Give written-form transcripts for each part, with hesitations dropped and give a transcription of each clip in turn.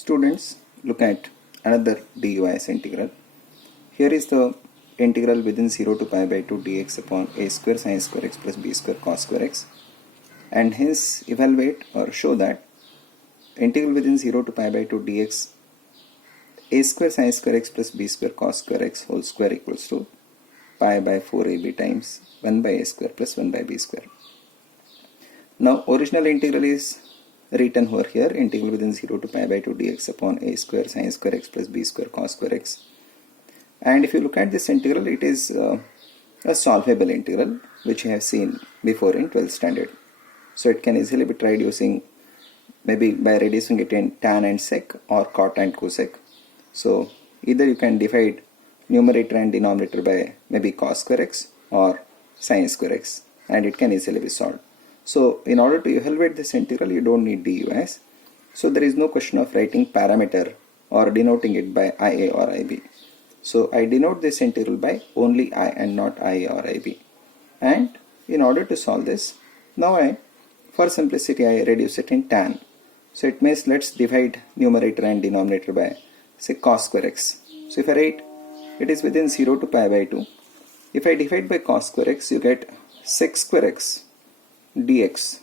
Students, look at another DUIS integral. Here is the integral within 0 to pi by 2 dx upon a square sin square x plus b square cos square x, and hence evaluate or show that integral within 0 to pi by 2 dx a square sin square x plus b square cos square x whole square equals to pi by 4ab times 1 by a square plus 1 by b square. Now original integral is written over here, integral within 0 to pi by 2 dx upon a square sin square x plus b square cos square x. And if you look at this integral, it is a solvable integral which you have seen before in 12th standard. So it can easily be tried using maybe by reducing it in tan and sec or cot and cosec. So either you can divide numerator and denominator by maybe cos square x or sin square x, and it can easily be solved. So in order to evaluate this integral, you don't need DUIs. So there is no question of writing parameter or denoting it by IA or IB. So I denote this integral by only I and not IA or IB. And in order to solve this, now for simplicity I reduce it in tan. So it means let's divide numerator and denominator by say cos square x. So if I write it is within 0 to pi by 2. If I divide by cos square x, you get sec square x dx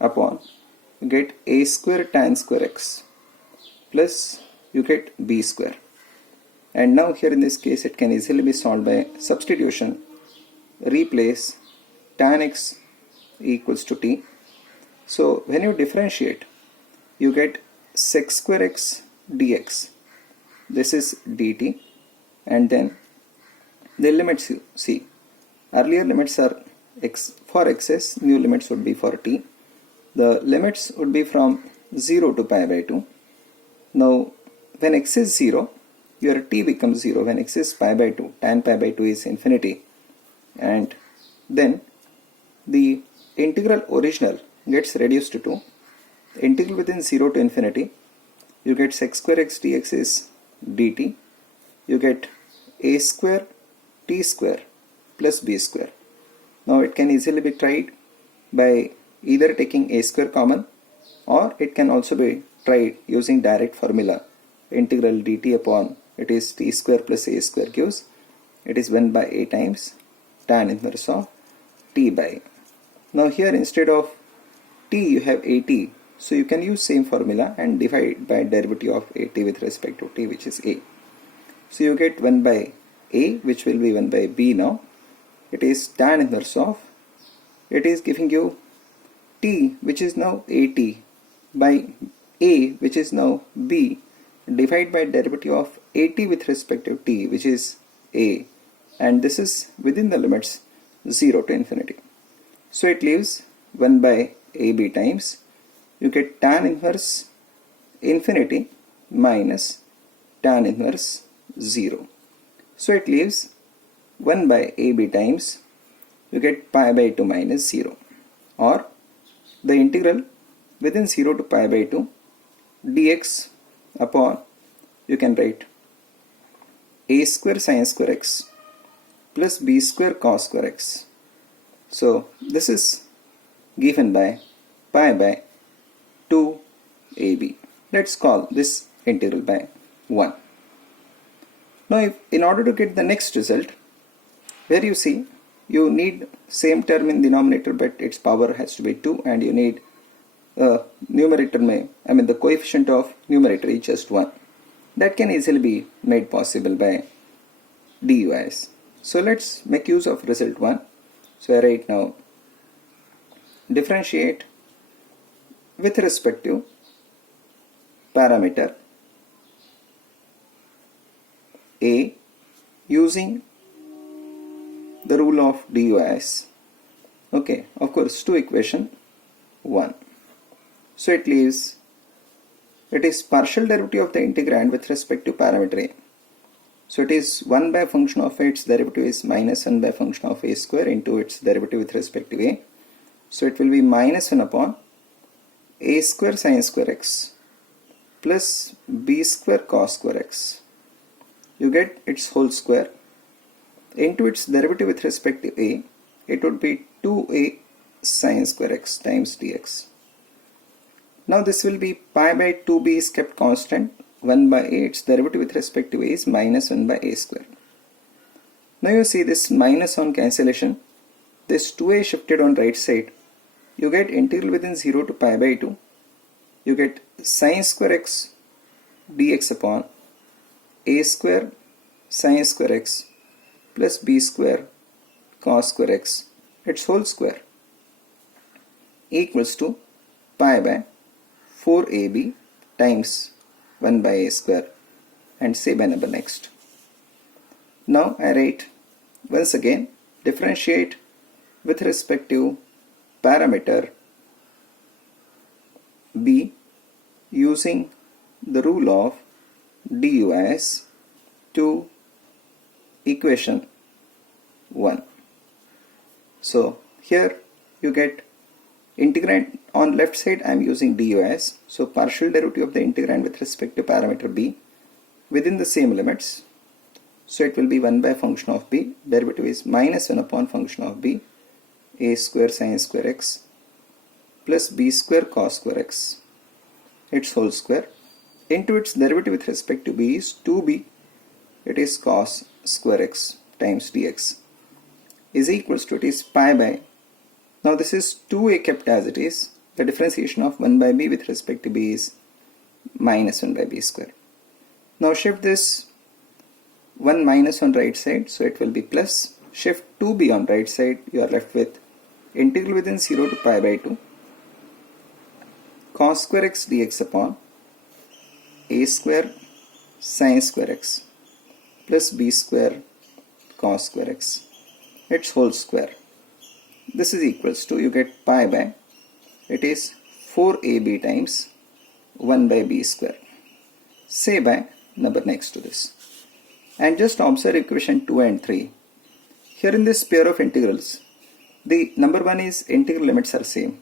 upon you get a square tan square x plus you get b square. And now here in this case it can easily be solved by substitution. Replace tan x equals to t. So when you differentiate, you get sec square x dx. This is dt, and then the limits you see. Earlier limits are x for x's, new limits would be for t. The limits would be from 0 to pi by 2. Now when x is 0, your t becomes 0. When x is pi by 2, tan pi by 2 is infinity, and then the integral original gets reduced to 2. Integral within 0 to infinity, you get sec square x dx is dt. You get a square t square plus b square. Now it can easily be tried by either taking a square common, or it can also be tried using direct formula. Integral dt upon it is t square plus a square gives it is 1 by a times tan inverse of t by a. Now here instead of t you have at, so you can use same formula and divide by derivative of at with respect to t, which is a. So you get 1 by a, which will be 1 by b now. It is tan inverse of, it is giving you t, which is now at, by a, which is now b, divide by derivative of at with respect to t, which is a, and this is within the limits 0 to infinity. So it leaves 1 by ab times, you get tan inverse infinity minus tan inverse 0. So it leaves 1 by ab times, you get pi by 2 minus 0, or the integral within 0 to pi by 2 dx upon, you can write a square sin square x plus b square cos square x. So this is given by pi by 2 ab. Let's call this integral by 1. Now in order to get the next result, where you see you need same term in denominator but its power has to be 2, and you need numerator the coefficient of numerator is just 1. That can easily be made possible by DUIs. So let's make use of result 1. So I write now differentiate with respect to parameter a using the rule of DUIs. Okay, of course, to equation 1. So it leaves, it is partial derivative of the integrand with respect to parameter a. So it is 1 by function of its derivative is minus 1 by function of a square into its derivative with respect to a. So it will be minus 1 upon a square sin square x plus b square cos square x. You get its whole square into its derivative with respect to a. It would be 2a sin square x times dx. Now this will be pi by 2b is kept constant. 1 by a, its derivative with respect to a is minus 1 by a square. Now you see this minus on cancellation. This 2a shifted on right side. You get integral within 0 to pi by 2. You get sine square x dx upon a square sine square x plus b square cos square x its whole square equals to pi by 4ab times 1 by a square, and say by number next. Now I write once again differentiate with respect to parameter b using the rule of DUIS to equation 1. So here you get integrand on left side. I am using DUIS, so partial derivative of the integrand with respect to parameter b within the same limits. So it will be 1 by function of b, derivative is minus 1 upon function of b, a square sine square x plus b square cos square x its whole square into its derivative with respect to b is 2b, it is cos square x times dx is equals to, it is pi by, now this is 2a kept as it is, the differentiation of 1 by b with respect to b is minus 1 by b square. Now shift this 1 minus on right side, so it will be plus, shift 2b on right side, you are left with integral within 0 to pi by 2 cos square x dx upon a square sine square x plus b square cos square x its whole square. This is equals to, you get pi by, it is 4ab times 1 by b square. Say by number next to this. And just observe equation 2 and 3. Here in this pair of integrals, the number 1 is integral limits are same.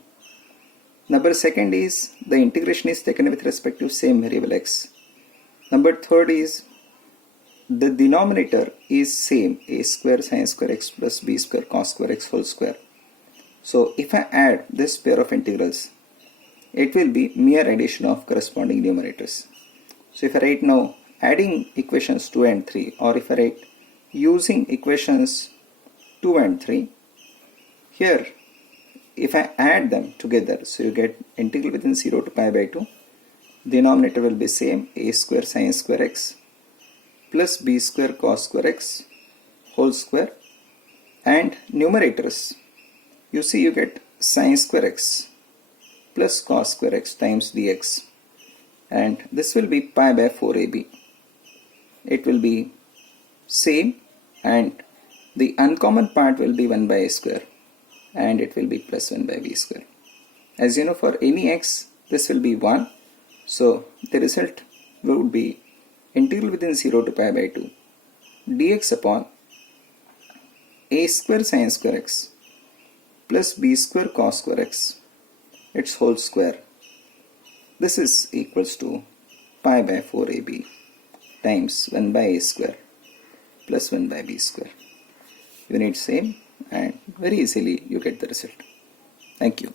Number 2 is the integration is taken with respect to same variable x. Number 3 is the denominator is same, a square sine square x plus b square cos square x whole square. So if I add this pair of integrals, it will be mere addition of corresponding numerators. So if I write now adding equations 2 and 3, or if I write using equations 2 and 3, here if I add them together, so you get integral within 0 to pi by 2, denominator will be same, a square sine square x plus b square cos square x whole square, and numerators, you see you get sine square x plus cos square x times dx, and this will be pi by 4ab. It will be same, and the uncommon part will be 1 by a square, and it will be plus 1 by b square. As you know, for any x this will be 1, so the result would be integral within 0 to pi by 2 dx upon a square sine square x plus b square cos square x its whole square. This is equals to pi by 4ab times 1 by a square plus 1 by b square. You need same, and very easily you get the result. Thank you.